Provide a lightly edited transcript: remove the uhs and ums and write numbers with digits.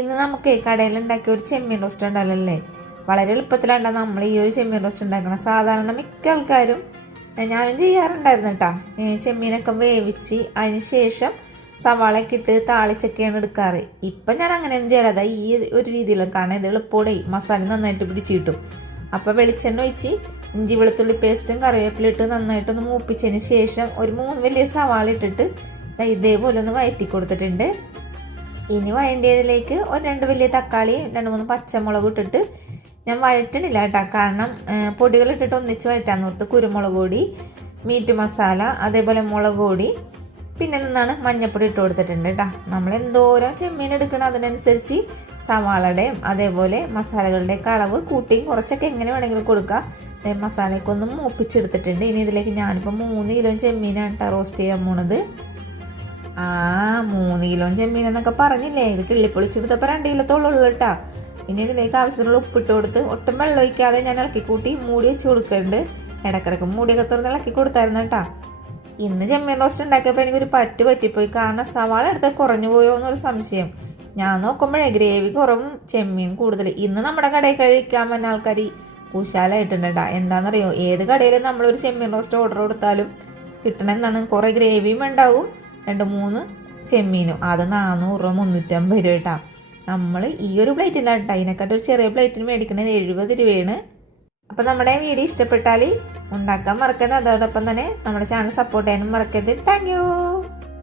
ഇന്ന് നമുക്ക് കടയിൽ ഉണ്ടാക്കിയ ഒരു ചെമ്മീൻ റോസ്റ്റ് ഉണ്ടല്ലേ, വളരെ എളുപ്പത്തിലാണ് നമ്മൾ ഈ ഒരു ചെമ്മീൻ റോസ്റ്റ് ഉണ്ടാക്കണം. സാധാരണ മിക്ക ആൾക്കാരും, ഞാനും ചെയ്യാറുണ്ടായിരുന്നു കേട്ടോ, ചെമ്മീനൊക്കെ വേവിച്ച് അതിന് ശേഷം സവാളയൊക്കെ ഇട്ട് താളിച്ചൊക്കെയാണ് എടുക്കാറ്. ഇപ്പം ഞാൻ അങ്ങനെയൊന്നും ചെയ്യാതെ ഈ ഒരു രീതിയിലും, കാരണം ഇത് എളുപ്പമോടെ മസാല നന്നായിട്ട് പിടിച്ച് കിട്ടും. അപ്പോൾ വെളിച്ചെണ്ണ ഒഴിച്ച് ഇഞ്ചി വെളുത്തുള്ളി പേസ്റ്റും കറിവേപ്പില ഇട്ട് നന്നായിട്ടൊന്ന് മൂപ്പിച്ചതിന് ശേഷം ഒരു 3 വലിയ സവാള ഇട്ടിട്ട് ഇതേപോലെ ഒന്ന് വഴറ്റി കൊടുത്തിട്ടുണ്ട്. ഇനി വഴണ്ടിയതിലേക്ക് ഒരു 2 വലിയ തക്കാളി 2-3 പച്ചമുളക് ഇട്ടിട്ട് ഞാൻ വഴറ്റണില്ല കേട്ടോ, കാരണം പൊടികൾ ഇട്ടിട്ട് ഒന്നിച്ച് വഴറ്റാൻ നോർത്ത് കുരുമുളക് പൊടി, മീറ്റ് മസാല, അതേപോലെ മുളക് പൊടി, പിന്നെ നിന്നാണ് മഞ്ഞൾപ്പൊടി ഇട്ട് കൊടുത്തിട്ടുണ്ട് കേട്ടോ. നമ്മൾ എന്തോരം ചെമ്മീൻ എടുക്കണം അതിനനുസരിച്ച് സവാളയുടെയും അതേപോലെ മസാലകളുടെയൊക്കെ അളവ് കൂട്ടിയും കുറച്ചൊക്കെ എങ്ങനെ വേണമെങ്കിലും കൊടുക്കുക. മസാലയൊക്കെ ഒന്ന് മൂപ്പിച്ചെടുത്തിട്ടുണ്ട്. ഇനി ഇതിലേക്ക് ഞാനിപ്പോൾ 3 കിലോ ചെമ്മീനാണ് കേട്ടോ റോസ്റ്റ് ചെയ്യാൻ പോണത്. 3 കിലോ ചെമ്മീൻ എന്നൊക്കെ പറഞ്ഞില്ലേ, ഇത് കിള്ളിപ്പൊളിച്ചെടുത്തപ്പോൾ 2 കിലോത്തോളം ഉള്ളു കേട്ടോ. ഇനി ഇതിലേക്ക് ആവശ്യത്തിനുള്ള ഉപ്പിട്ട് കൊടുത്ത് ഒട്ടും വെള്ളം ഒഴിക്കാതെ ഞാൻ ഇളക്കി കൂട്ടി മൂടി വെച്ച് കൊടുക്കുന്നുണ്ട്. ഇടക്കിടക്ക് മൂടിയൊക്കെ തുറന്ന് ഇളക്കി കൊടുത്തായിരുന്നു കേട്ടോ. ഇന്ന് ചെമ്മീൻ റോസ്റ്റ് ഉണ്ടാക്കിയപ്പോൾ എനിക്കൊരു പറ്റിപ്പോയി, കാരണം സവാള എടുത്ത് കുറഞ്ഞു പോയോ എന്നൊരു സംശയം. ഞാൻ നോക്കുമ്പോഴേ ഗ്രേവി കുറവും ചെമ്മീൻ കൂടുതൽ. ഇന്ന് നമ്മുടെ കടയിൽ കഴിക്കാൻ വന്ന ആൾക്കാർ കുശാലായിട്ടുണ്ട് കേട്ടോ. എന്താണെന്നറിയോ, ഏത് കടയിലും നമ്മളൊരു ചെമ്മീൻ റോസ്റ്റ് ഓർഡർ കൊടുത്താലും കിട്ടണമെന്നാണ്. കുറേ ഗ്രേവിയും ഉണ്ടാവും, 2-3 ചെമ്മീനും. അത് 400 രൂപ 350 രൂപ കേട്ടോ. നമ്മൾ ഈ ഒരു പ്ലേറ്റിലാണ് കേട്ടോ, അതിനെക്കാട്ടും ഒരു ചെറിയ പ്ലേറ്റിന് മേടിക്കണത് 70 രൂപയാണ്. അപ്പം നമ്മുടെ വീഡിയോ ഇഷ്ടപ്പെട്ടാൽ ഉണ്ടാക്കാൻ മറക്കരുത്. അതോടൊപ്പം തന്നെ നമ്മുടെ ചാനൽ സപ്പോർട്ട് ചെയ്യാനും മറക്കരുത്. Thank you.